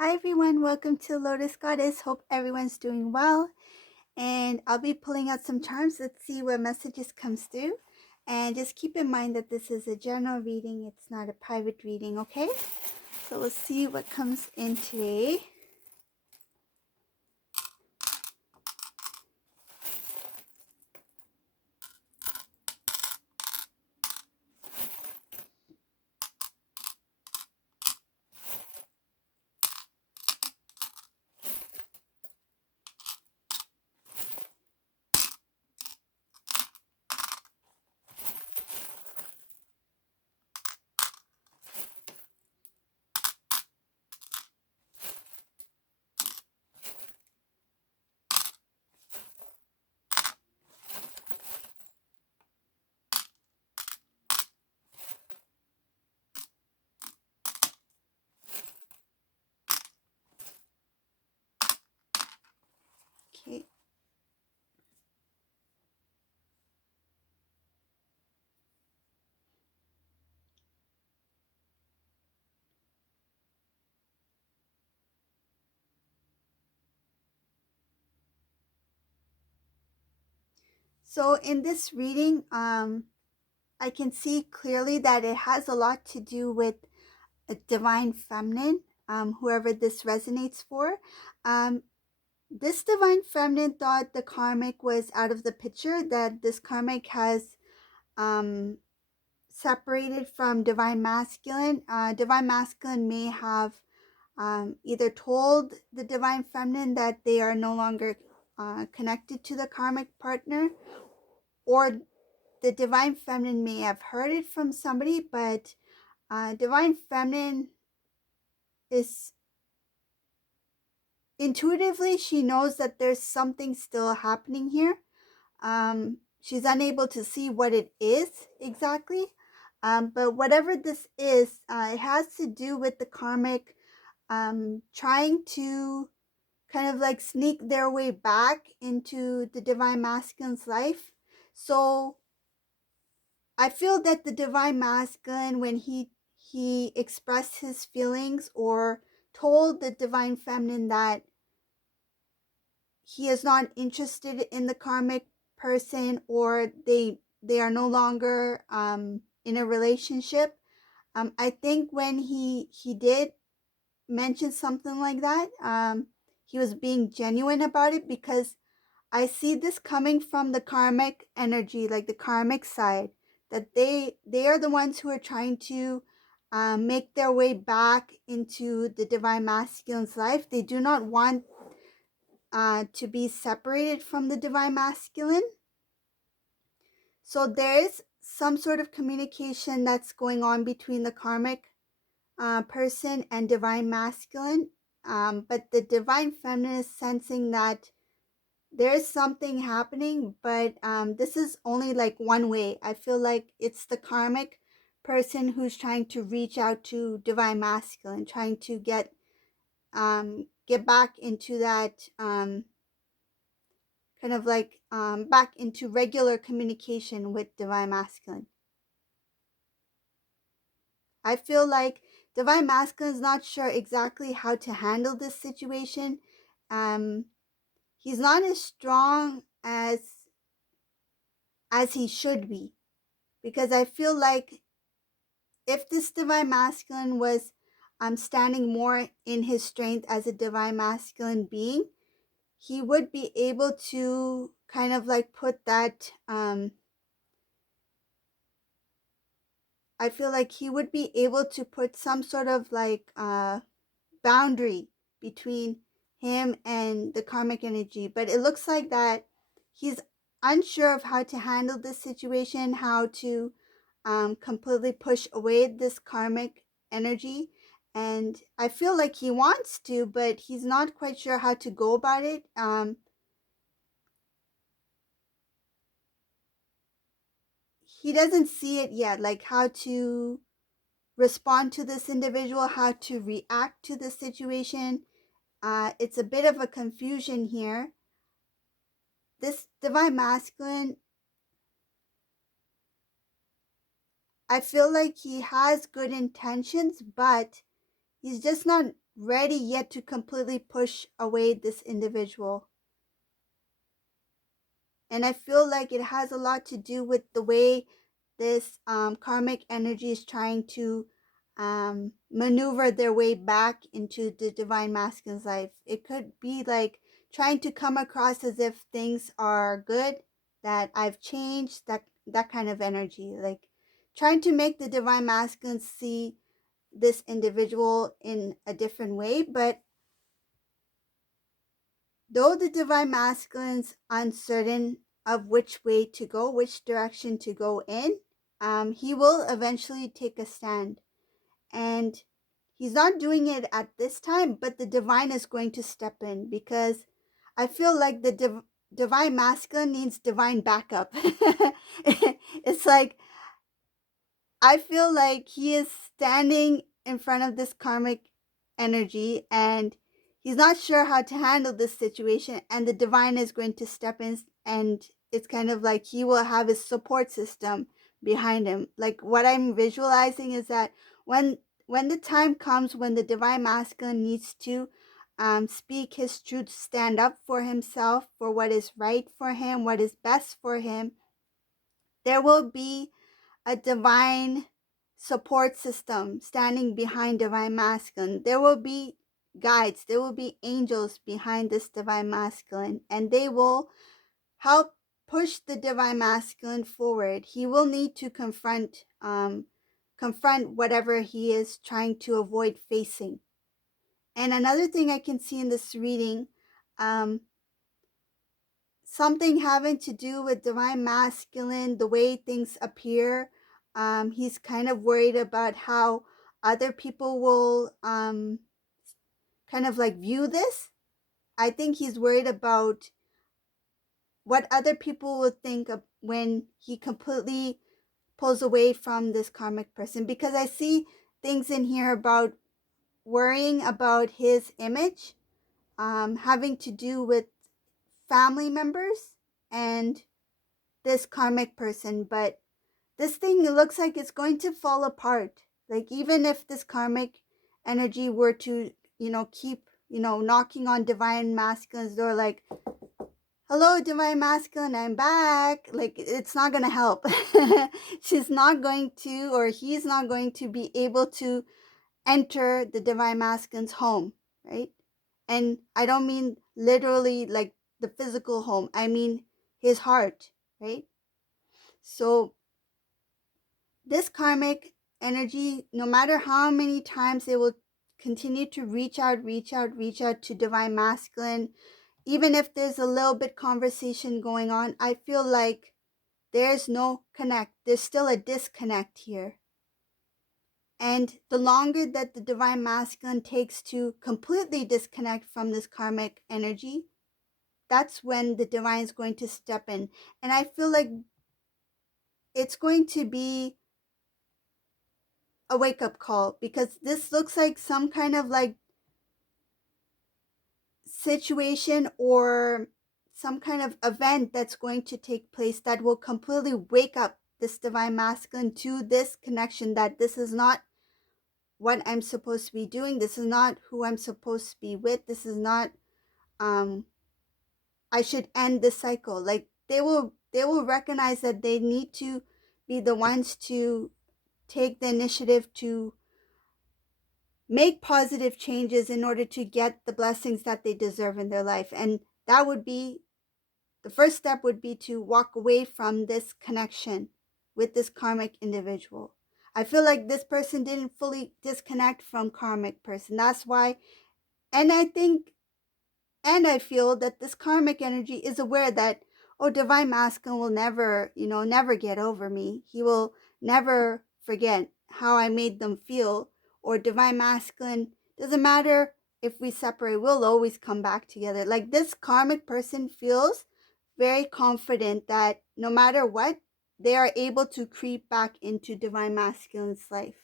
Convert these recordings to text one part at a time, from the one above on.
Hi everyone, welcome to Lotus Goddess. Hope everyone's doing well. And I'll be pulling out some charms. Let's see what messages comes through. And just keep in mind that this is a general reading. It's not a private reading, okay? So let's see what comes in today. Okay. So in this reading, I can see clearly that it has a lot to do with a divine feminine, whoever this resonates for. Um, This divine feminine thought the karmic was out of the picture, that this karmic has separated from divine masculine. Divine masculine may have either told the divine feminine that they are no longer connected to the karmic partner, or the divine feminine may have heard it from somebody, but divine feminine is intuitively, she knows that there's something still happening here. She's unable to see what it is exactly, but whatever this is, it has to do with the karmic trying to kind of like sneak their way back into the divine masculine's life. So I feel that the divine masculine, when he expressed his feelings or told the divine feminine that he is not interested in the karmic person, or they are no longer in a relationship. I think when he did mention something like that, he was being genuine about it, because I see this coming from the karmic energy, like the karmic side, that they are the ones who are trying to make their way back into the divine masculine's life. They do not want to be separated from the divine masculine. So there is some sort of communication that's going on between the karmic person and divine masculine. But the divine feminine is sensing that there's something happening, but this is only like one way. I feel like it's the karmic person who's trying to reach out to divine masculine, trying to get back into that kind of like back into regular communication with divine masculine. I feel like divine masculine is not sure exactly how to handle this situation. Um, he's not as strong as he should be, because I feel like if this divine masculine was standing more in his strength as a divine masculine being, he would be able to kind of like put that I feel like he would be able to put some sort of like boundary between him and the karmic energy. But it looks like that he's unsure of how to handle this situation, how to completely push away this karmic energy. And I feel like he wants to, but he's not quite sure how to go about it. He doesn't see it yet, like how to respond to this individual, how to react to the situation. It's a bit of a confusion here. This divine masculine, I feel like he has good intentions, but he's just not ready yet to completely push away this individual. And I feel like it has a lot to do with the way this karmic energy is trying to maneuver their way back into the divine masculine's life. It could be like trying to come across as if things are good, that I've changed, that kind of energy. Like trying to make the divine masculine see this individual in a different way. But though the divine masculine's uncertain of which way to go, which direction to go in, he will eventually take a stand. And he's not doing it at this time, but the divine is going to step in, because I feel like the divine masculine needs divine backup. It's like, I feel like he is standing in front of this karmic energy and he's not sure how to handle this situation, and the divine is going to step in, and it's kind of like he will have his support system behind him. Like what I'm visualizing is that when the time comes when the divine masculine needs to speak his truth, stand up for himself, for what is right for him, what is best for him, there will be a divine support system standing behind divine masculine. There will be guides, there will be angels behind this divine masculine, and they will help push the divine masculine forward. He will need to confront whatever he is trying to avoid facing. And another thing I can see in this reading, something having to do with divine masculine, the way things appear. He's kind of worried about how other people will kind of like view this. I think he's worried about what other people will think of when he completely pulls away from this karmic person, because I see things in here about worrying about his image, having to do with family members and this karmic person. But this thing, it looks like it's going to fall apart. Like even if this karmic energy were to, keep, knocking on divine masculine's door, like, hello, divine masculine, I'm back. Like, it's not going to help. She's not going to, or he's not going to be able to enter the divine masculine's home, right? And I don't mean literally like the physical home. I mean his heart, right? So this karmic energy, no matter how many times they will continue to reach out to divine masculine, even if there's a little bit conversation going on, I feel like there's no connect. There's still a disconnect here. And the longer that the divine masculine takes to completely disconnect from this karmic energy, that's when the divine is going to step in. And I feel like it's going to be a wake-up call, because this looks like some kind of like situation or some kind of event that's going to take place that will completely wake up this divine masculine to this connection, that this is not what I'm supposed to be doing, this is not who I'm supposed to be with, this is not I should end this cycle. Like they will recognize that they need to be the ones to take the initiative to make positive changes in order to get the blessings that they deserve in their life. And that would be the first step, would be to walk away from this connection with this karmic individual. I feel like this person didn't fully disconnect from karmic person. That's why, and I feel that this karmic energy is aware that, oh, divine masculine will never, never get over me. He will never forget how I made them feel. Or divine masculine, doesn't matter if we separate, we'll always come back together. Like this karmic person feels very confident that no matter what, they are able to creep back into divine masculine's life.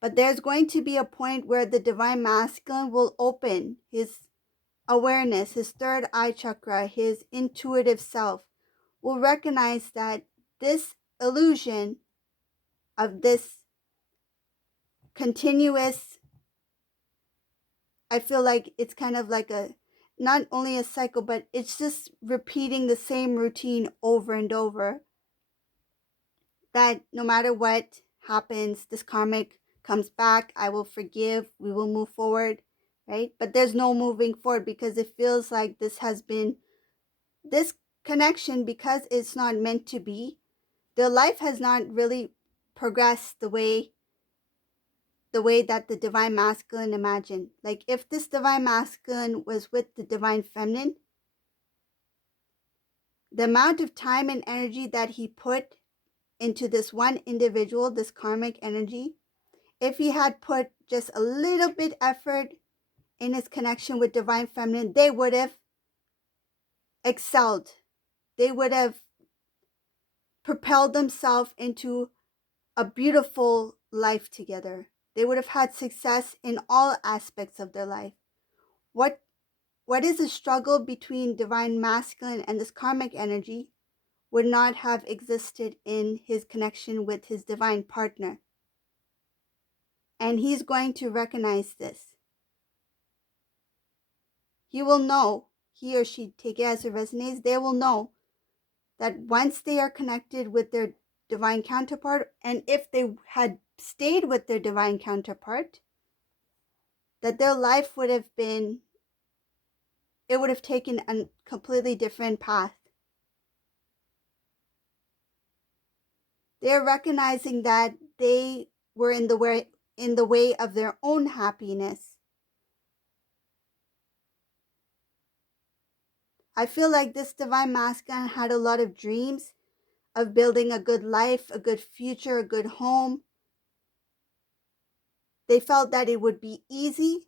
But there's going to be a point where the divine masculine will open his awareness, his third eye chakra, his intuitive self, will recognize that this illusion of this continuous I feel like it's kind of like a, not only a cycle, but it's just repeating the same routine over and over. That no matter what happens, this karmic comes back, I will forgive, we will move forward, right? But there's no moving forward because it feels like this has been, this connection, because it's not meant to be, their life has not really progressed the way that the divine masculine imagined. Like if this divine masculine was with the divine feminine, the amount of time and energy that he put into this one individual, this karmic energy, if he had put just a little bit effort in his connection with divine feminine, they would have excelled. They would have propelled themselves into a beautiful life together. They would have had success in all aspects of their life. What is a struggle between divine masculine and this karmic energy would not have existed in his connection with his divine partner. And he's going to recognize this. He will know, he or she, take it as it resonates, they will know that once they are connected with their divine counterpart, and if they had stayed with their divine counterpart, that their life would have been, it would have taken a completely different path. They're recognizing that they were in the way of their own happiness. I feel like this divine masculine had a lot of dreams of building a good life, a good future, a good home. They felt that it would be easy,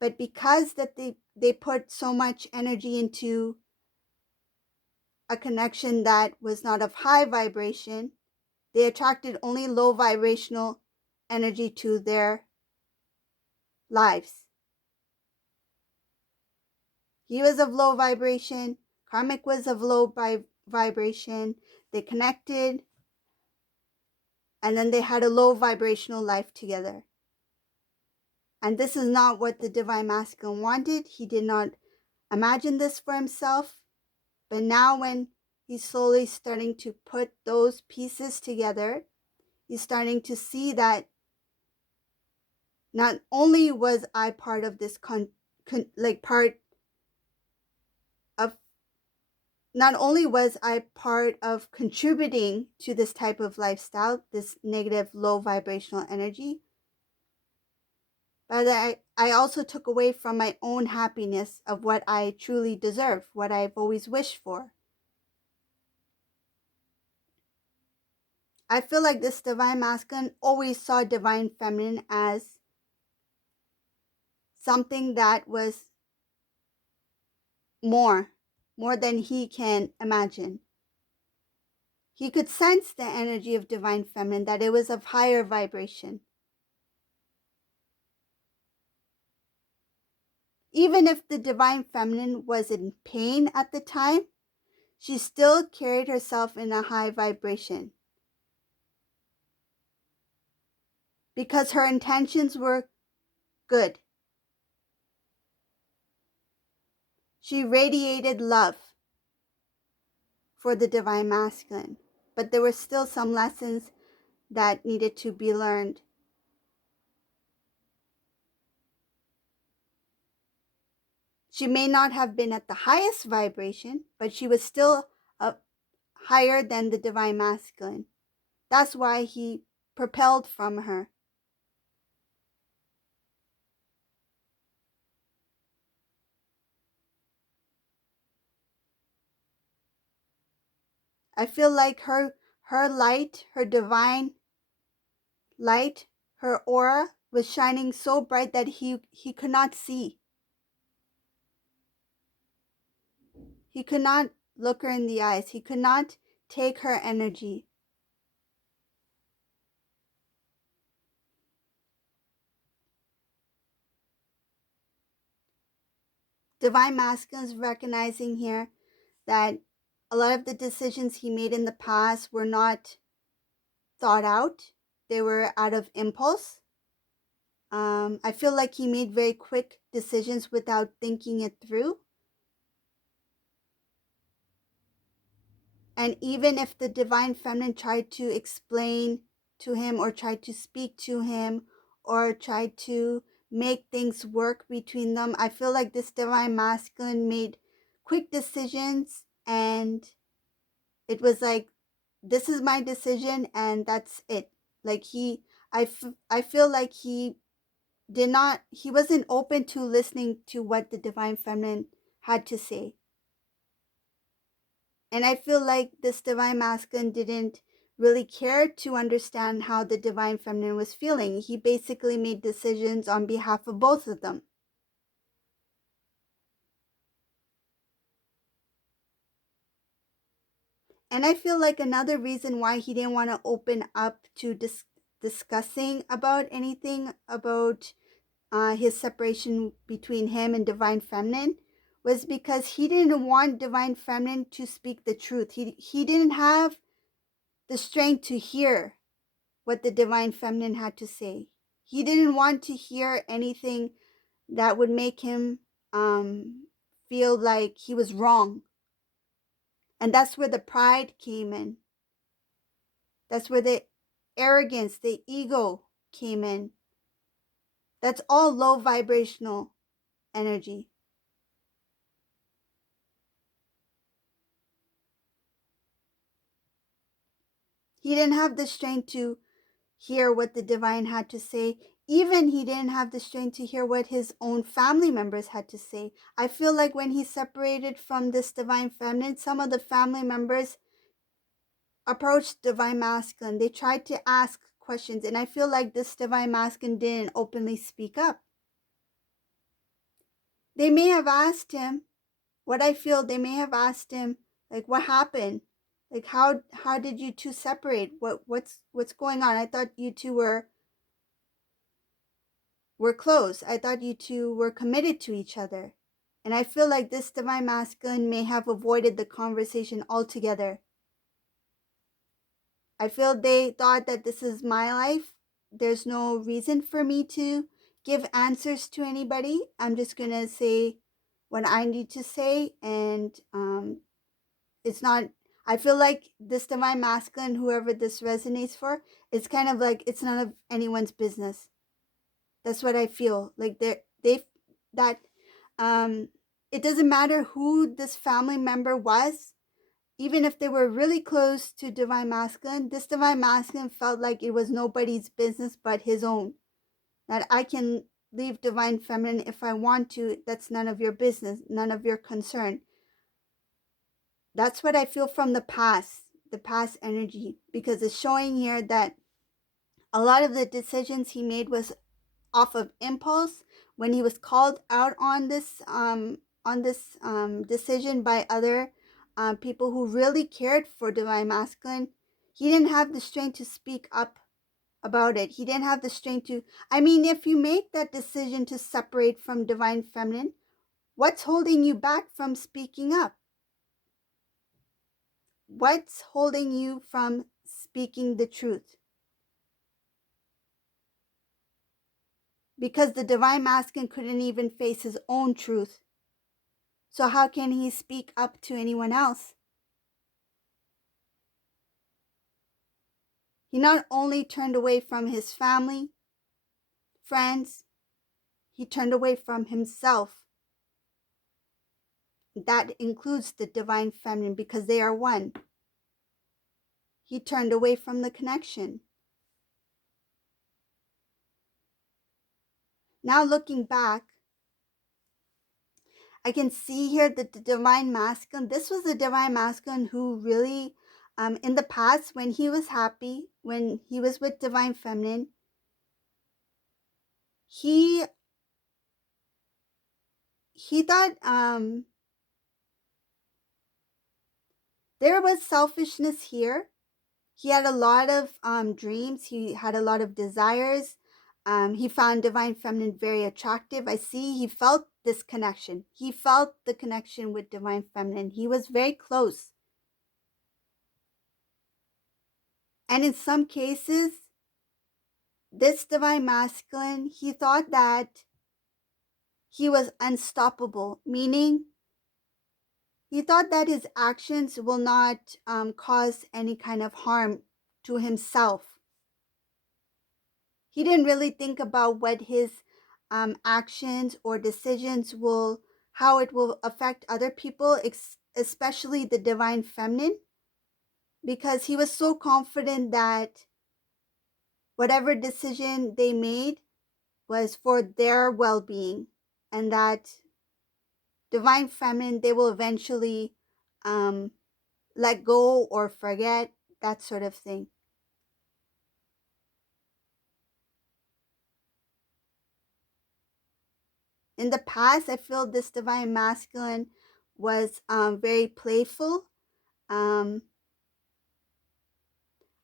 but because that they put so much energy into a connection that was not of high vibration, they attracted only low vibrational energy to their lives. He was of low vibration, karmic was of low vibration. They connected, and then they had a low vibrational life together. And this is not what the divine masculine wanted. He did not imagine this for himself. But now when he's slowly starting to put those pieces together, he's starting to see that not only was I part of this not only was I part of contributing to this type of lifestyle, this negative low vibrational energy, but I also took away from my own happiness of what I truly deserve, what I've always wished for. I feel like this divine masculine always saw divine feminine as something that was more than he can imagine. He could sense the energy of divine feminine, that it was of higher vibration. Even if the divine feminine was in pain at the time, she still carried herself in a high vibration because her intentions were good. She radiated love for the divine masculine, but there were still some lessons that needed to be learned. She may not have been at the highest vibration, but she was still higher than the divine masculine. That's why he propelled from her. I feel like her light, her divine light, her aura was shining so bright that he could not see. He could not look her in the eyes. He could not take her energy. Divine masculine is recognizing here that a lot of the decisions he made in the past were not thought out. They were out of impulse. I feel like he made very quick decisions without thinking it through. And even if the divine feminine tried to explain to him or tried to speak to him or tried to make things work between them, I feel like this divine masculine made quick decisions, and it was like, this is my decision and that's it. Like I feel like he wasn't open to listening to what the divine feminine had to say. And I feel like this divine masculine didn't really care to understand how the divine feminine was feeling. He basically made decisions on behalf of both of them. And I feel like another reason why he didn't want to open up to discussing about anything about his separation between him and divine feminine was because he didn't want divine feminine to speak the truth. He didn't have the strength to hear what the divine feminine had to say. He didn't want to hear anything that would make him feel like he was wrong. And that's where the pride came in. That's where the arrogance, the ego came in. That's all low vibrational energy. He didn't have the strength to hear what the divine had to say. Even he didn't have the strength to hear what his own family members had to say. I feel like when he separated from this divine feminine, some of the family members approached divine masculine. They tried to ask questions, and I feel like this divine masculine didn't openly speak up. They may have asked him, what I feel, they may have asked him, like, what happened? Like, how did you two separate? What's going on? I thought you two were close. I thought you two were committed to each other. And I feel like this divine masculine may have avoided the conversation altogether. I feel they thought that this is my life. There's no reason for me to give answers to anybody. I'm just going to say what I need to say. And it's not, I feel like this divine masculine, whoever this resonates for, it's kind of like it's none of anyone's business. That's what I feel. Like that it doesn't matter who this family member was. Even if they were really close to divine masculine, this divine masculine felt like it was nobody's business but his own. That I can leave divine feminine if I want to. That's none of your business, none of your concern. That's what I feel from the past energy, because it's showing here that a lot of the decisions he made was off of impulse. When he was called out on this decision by other people who really cared for divine masculine, he didn't have the strength to speak up about it. He didn't have the strength to, I mean, if you make that decision to separate from divine feminine, what's holding you back from speaking up? What's holding you from speaking the truth? Because the divine masculine couldn't even face his own truth. So how can he speak up to anyone else? He not only turned away from his family, friends, he turned away from himself. That includes the divine feminine, because they are one. He turned away from the connection. Now looking back, I can see here that the divine masculine, this was the divine masculine who really, in the past, when he was happy, when he was with divine feminine, he thought there was selfishness here. He had a lot of dreams. He had a lot of desires. He found divine feminine very attractive. I see he felt this connection. He felt the connection with divine feminine. He was very close. And in some cases, this divine masculine, he thought that he was unstoppable, meaning he thought that his actions will not cause any kind of harm to himself. He didn't really think about what his actions or decisions will, how it will affect other people, especially the divine feminine, because he was so confident that whatever decision they made was for their well-being, and that divine feminine, they will eventually um, let go or forget, that sort of thing. In the past, I feel this divine masculine was very playful. Um,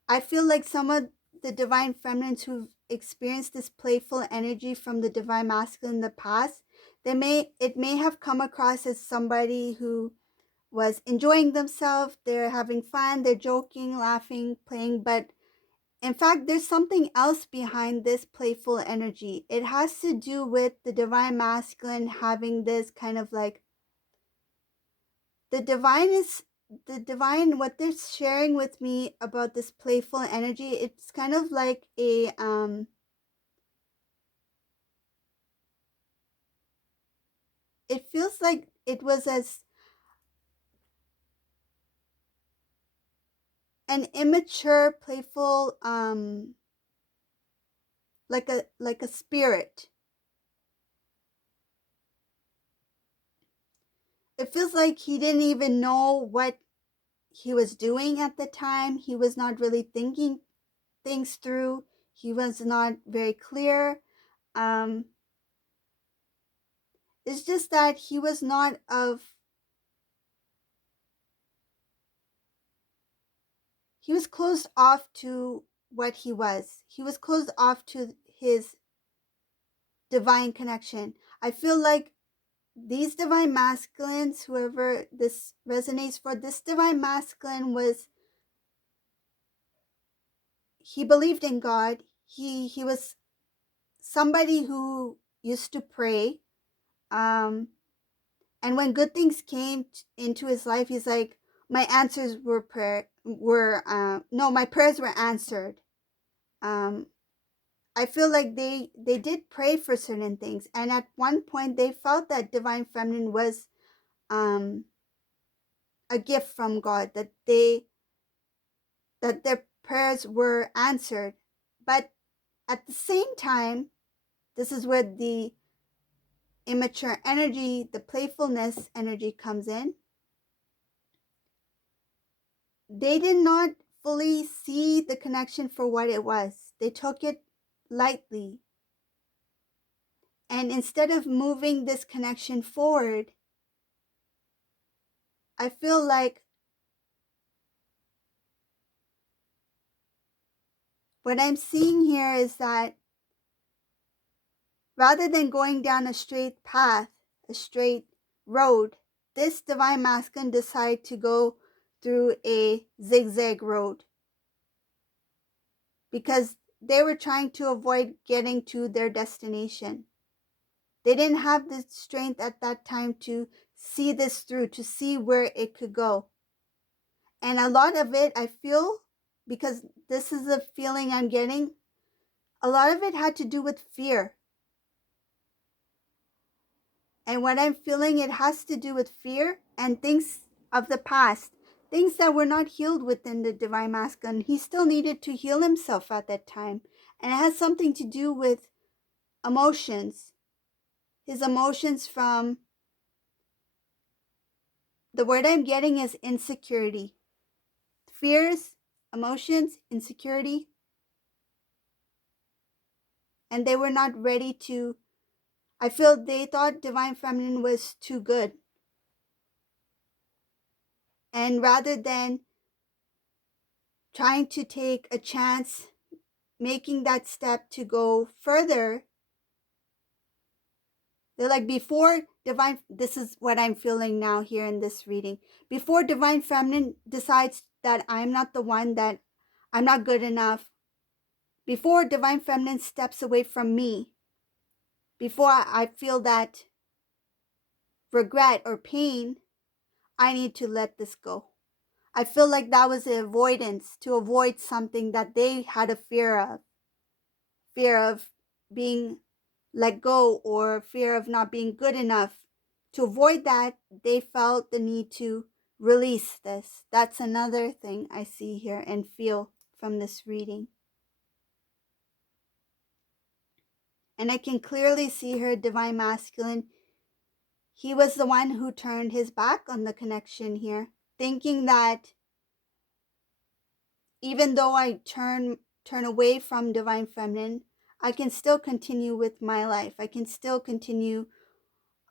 I feel like some of the divine feminines who've experienced this playful energy from the divine masculine in the past, it may have come across as somebody who was enjoying themselves, they're having fun, they're joking, laughing, playing, but in fact, there's something else behind this playful energy. It has to do with the divine masculine having this kind of like, the divine is the divine, what they're sharing with me about this playful energy, it's kind of like a it feels like it was as an immature playful like a spirit. It feels like he didn't even know what he was doing at the time. He was not really thinking things through. He was not very clear. um it's just that he was not of he was closed off to what he was. He was closed off to his divine connection. I feel like these divine masculines, whoever this resonates for, this divine masculine was, he believed in God. He was somebody who used to pray. And when good things came into his life, he's like, my answers were no, my prayers were answered. Um, I feel like they did pray for certain things, and at one point they felt that divine feminine was um a gift from God, that their prayers were answered. But at the same time, this is where the immature energy, the playfulness energy comes in. They did not fully see the connection for what it was. They took it lightly. And instead of moving this connection forward, I feel like what I'm seeing here is that rather than going down a straight path, a straight road, this divine masculine decided to go through a zigzag road because they were trying to avoid getting to their destination. They didn't have the strength at that time to see this through, to see where it could go. And a lot of it, I feel, because this is the feeling I'm getting, a lot of it had to do with fear. And what I'm feeling, it has to do with fear and things of the past, things that were not healed within the divine masculine. He still needed to heal himself at that time. And it has something to do with emotions. His emotions from, the word I'm getting is insecurity. Fears, emotions, insecurity. And they were not ready to, I feel they thought divine feminine was too good. And rather than trying to take a chance, making that step to go further, they're like, before divine, this is what I'm feeling now here in this reading. Before divine feminine decides that I'm not the one, that I'm not good enough, before divine feminine steps away from me, before I feel that regret or pain, I need to let this go. I feel like that was an avoidance to avoid something that they had a fear of being let go or fear of not being good enough. To avoid that, they felt the need to release this. That's another thing I see here and feel from this reading. And I can clearly see her divine masculine. He was the one who turned his back on the connection here, thinking that even though I turn away from divine feminine, I can still continue with my life. I can still continue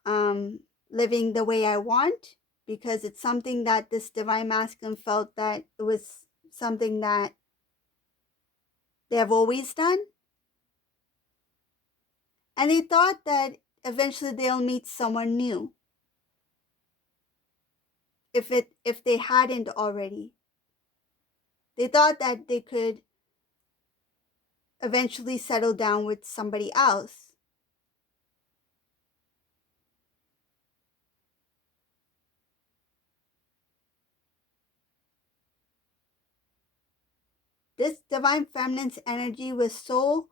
living the way I want, because it's something that this divine masculine felt that it was something that they have always done. And they thought that eventually they'll meet someone new, if they hadn't already. They thought that they could eventually settle down with somebody else. This divine feminine's energy was so,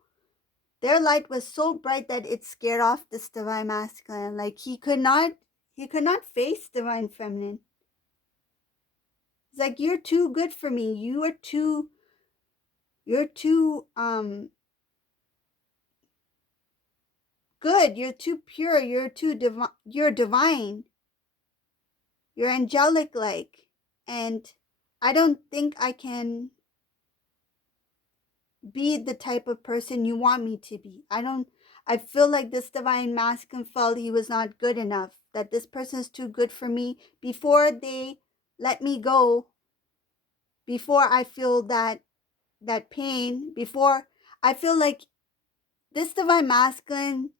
their light was so bright that it scared off this divine masculine. Like he could not face divine feminine. It's like, you're too good for me. You're too good. You're too pure. You're divine. You're angelic like. And I don't think I can be the type of person you want me to be. I feel like this divine masculine felt he was not good enough, that this person is too good for me. Before they let me go, before I feel that pain, before I feel like this divine masculine,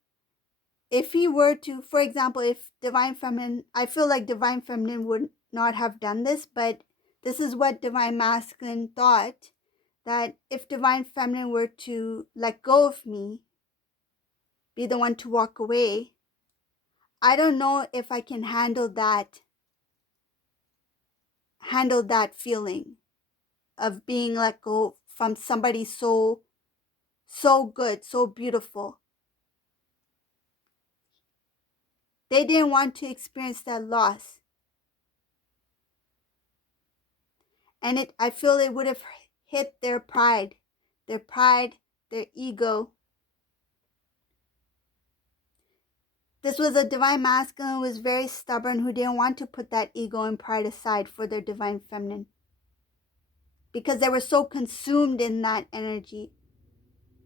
if he were to, for example, if divine feminine, I feel like divine feminine would not have done this, but this is what divine masculine thought, that if divine feminine were to let go of me, be the one to walk away, I don't know if I can handle that feeling of being let go from somebody so good, so beautiful. They didn't want to experience that loss. And I feel it would have hit their pride, their ego. This was a divine masculine who was very stubborn, who didn't want to put that ego and pride aside for their divine feminine, because they were so consumed in that energy,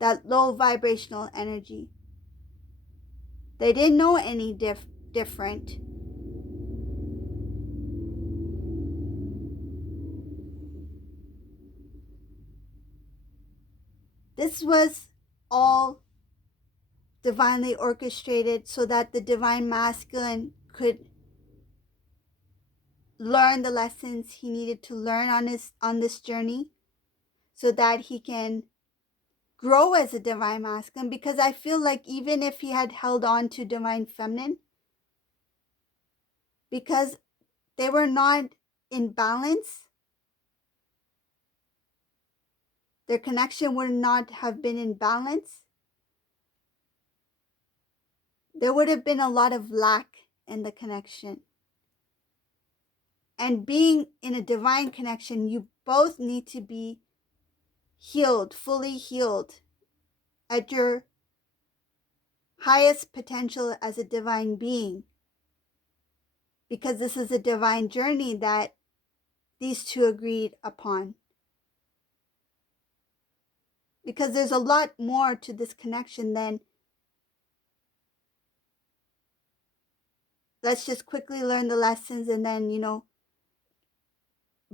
that low vibrational energy. They didn't know any different. This was all divinely orchestrated so that the divine masculine could learn the lessons he needed to learn on this journey, so that he can grow as a divine masculine. Because I feel like even if he had held on to divine feminine, because they were not in balance, their connection would not have been in balance. There would have been a lot of lack in the connection. And being in a divine connection, you both need to be healed, fully healed, at your highest potential as a divine being. Because this is a divine journey that these two agreed upon. Because there's a lot more to this connection than, let's just quickly learn the lessons and then,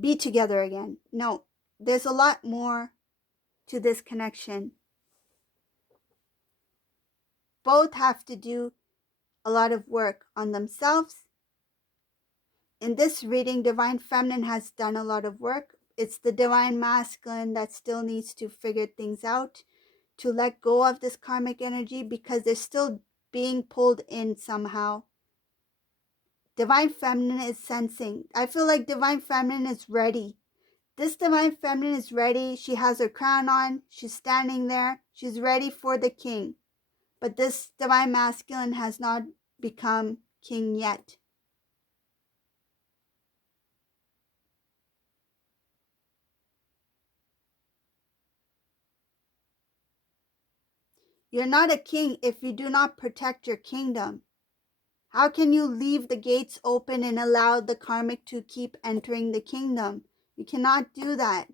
be together again. No, there's a lot more to this connection. Both have to do a lot of work on themselves. In this reading, divine feminine has done a lot of work. It's the divine masculine that still needs to figure things out. to let go of this karmic energy because they're still being pulled in somehow. Divine Feminine is sensing. I feel like Divine Feminine is ready. This Divine Feminine is ready. She has her crown on. She's standing there. She's ready for the king. But this Divine Masculine has not become king yet. You're not a king if you do not protect your kingdom. How can you leave the gates open and allow the karmic to keep entering the kingdom? You cannot do that.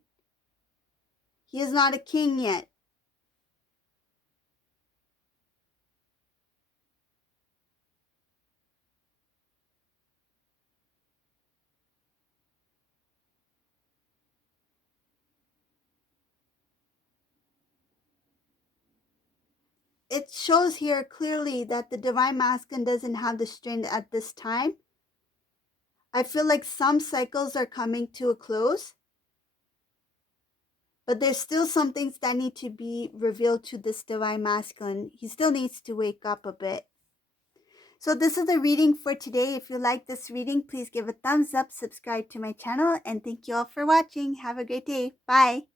He is not a king yet. It shows here clearly that the Divine Masculine doesn't have the strength at this time. I feel like some cycles are coming to a close, but there's still some things that need to be revealed to this Divine Masculine. He still needs to wake up a bit. So this is the reading for today. If you like this reading, please give a thumbs up, subscribe to my channel, and thank you all for watching. Have a great day. Bye.